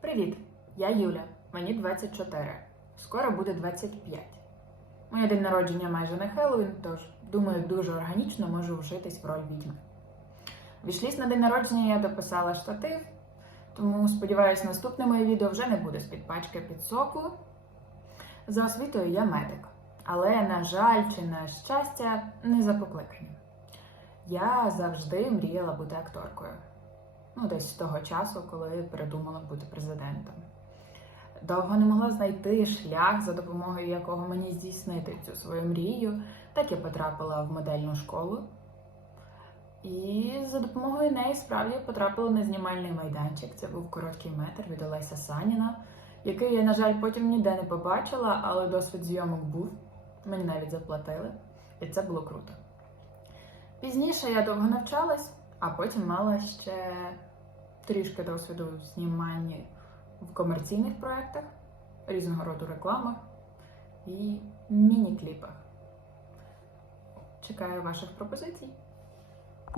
Привіт! Я Юля, мені 24. Скоро буде 25. Моє день народження майже на Хеллоуін, тож думаю, дуже органічно можу вжитись в роль відьми. Вішліс на день народження я дописала штатив, тому сподіваюся, наступне моє відео вже не буде з-під пачки під соку. За освітою я медик, але, на жаль, чи на щастя, не за покликанням. Я завжди мріяла бути акторкою. Ну, десь з того часу, коли передумала бути президентом. Довго не могла знайти шлях, за допомогою якого мені здійснити цю свою мрію. Так я потрапила в модельну школу. І за допомогою неї справді потрапила на знімальний майданчик. Це був короткий метр від Олеся Саніна, який я, на жаль, потім ніде не побачила, але досвід зйомок був. Мені навіть заплатили, і це було круто. Пізніше я довго навчалась, а потім мала ще трішки досвіду в зніманні в комерційних проєктах, різного роду рекламах і міні-кліпах. Чекаю ваших пропозицій.